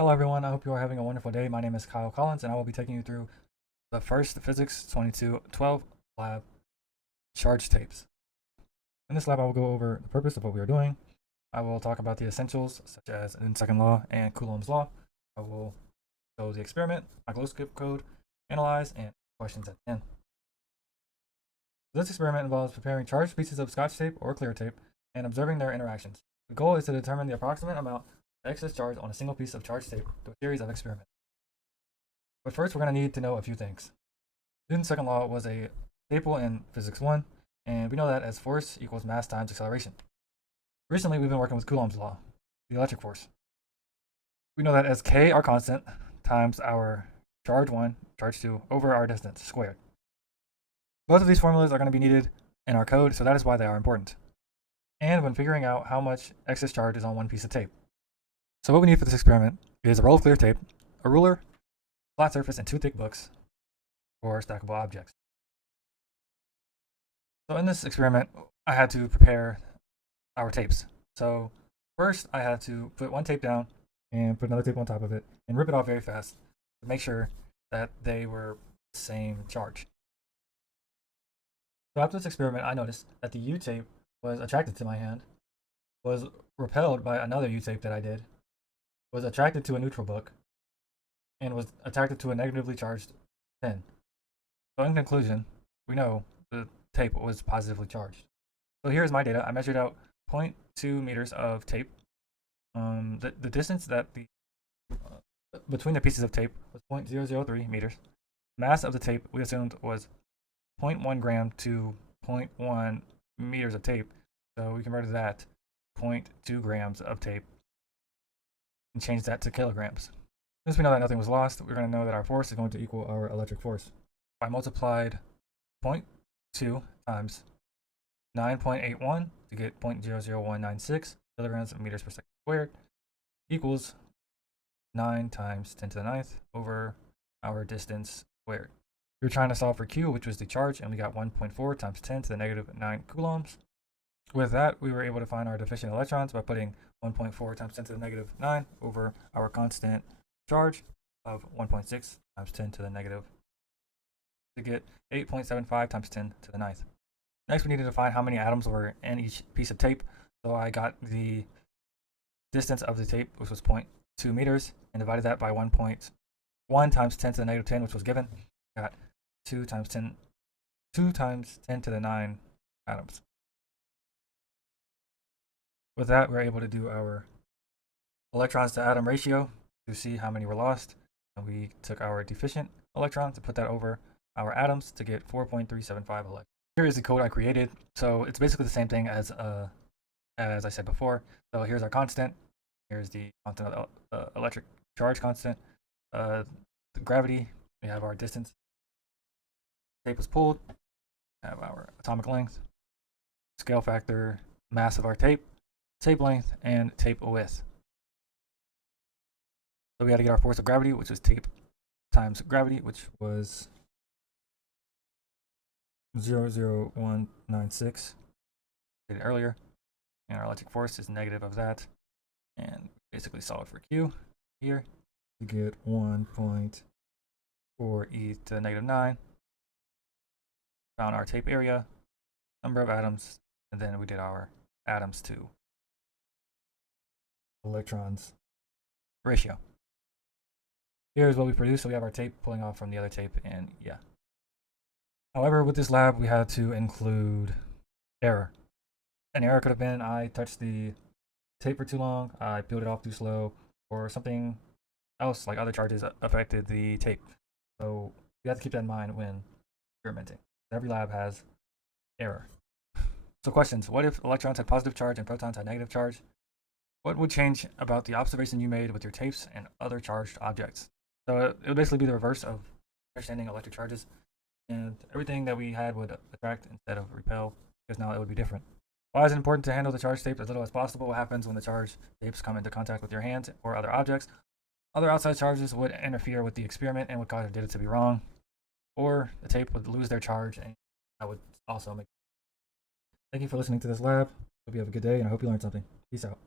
Hello everyone, I hope you are having a wonderful day. My name is Kyle Collins and I will be taking you through the first Physics 2212 lab charge tapes. In this lab I will go over the purpose of what we are doing. I will talk about the essentials such as Newton's second law and Coulomb's law. I will show the experiment, my glow skip code, analyze, and questions at the end. This experiment involves preparing charged pieces of Scotch tape or clear tape and observing their interactions. The goal is to determine the approximate amount of excess charge on a single piece of charged tape through a series of experiments. But first, we're going to need to know a few things. Newton's second law was a staple in Physics 1, and we know that as force equals mass times acceleration. Recently, we've been working with Coulomb's law, the electric force. We know that as k, our constant, times our charge 1, charge 2, over our distance squared. Both of these formulas are going to be needed in our code, so that is why they are important. And when figuring out how much excess charge is on one piece of tape. So what we need for this experiment is a roll of clear tape, a ruler, flat surface, and 2 thick books for stackable objects. So in this experiment, I had to prepare our tapes. So first, I had to put one tape down and put another tape on top of it and rip it off very fast to make sure that they were the same charge. So after this experiment, I noticed that the U tape was attracted to my hand, was repelled by another U tape that I did, was attracted to a neutral book, and was attracted to a negatively charged pin. So in conclusion, we know the tape was positively charged. So here's my data. I measured out 0.2 meters of tape. The distance that between the pieces of tape was 0.003 meters. Mass of the tape we assumed was 0.1 gram to 0.1 meters of tape. So we converted that 0.2 grams of tape and changed that to kilograms. Since we know that nothing was lost, we're going to know that our force is going to equal our electric force. I multiplied 0.2 times 9.81 to get 0.00196 kilograms of meters per second squared equals 9 times 10 to the ninth over our distance squared. We were trying to solve for Q, which was the charge, and we got 1.4 times 10 to the negative 9 coulombs. With that, we were able to find our deficient electrons by putting 1.4 times 10 to the negative 9 over our constant charge of 1.6 times 10 to the negative to get 8.75 times 10 to the ninth. Next, we needed to find how many atoms were in each piece of tape. So I got the distance of the tape, which was 0.2 meters, and divided that by 1.1 times 10 to the negative 10, which was given. Got 2 times 10 to the 9 atoms. With that, we're able to do our electrons to atom ratio to see how many were lost. And we took our deficient electrons to put that over our atoms to get 4.375 electrons. Here is the code I created. So it's basically the same thing as I said before. So here's our constant. Here's the constant of the electric charge constant. The gravity. We have our distance. Tape was pulled. We have our atomic length, scale factor, mass of our tape, tape length, and tape width. So we had to get our force of gravity, which was tape times gravity, which was 0.00196. Did it earlier, and our electric force is negative of that, and basically solve for Q here. We get 1.4 e to the negative 9. Found our tape area, number of atoms, and then we did our atoms to electrons ratio. Here's what we produced. So we have our tape pulling off from the other tape, and yeah. However, with this lab, we had to include error. An error could have been I touched the tape for too long, I peeled it off too slow, or something else like other charges affected the tape. So you have to keep that in mind when experimenting. Every lab has error. So questions: what if electrons had positive charge and protons had negative charge? What would change about the observation you made with your tapes and other charged objects? So it would basically be the reverse of understanding electric charges, and everything that we had would attract instead of repel, because now it would be different. Why is it important to handle the charged tape as little as possible? What happens when the charged tapes come into contact with your hands or other objects? Other outside charges would interfere with the experiment and would cause your data to be wrong, or the tape would lose their charge, and that would also make. Thank you for listening to this lab. Hope you have a good day, and I hope you learned something. Peace out.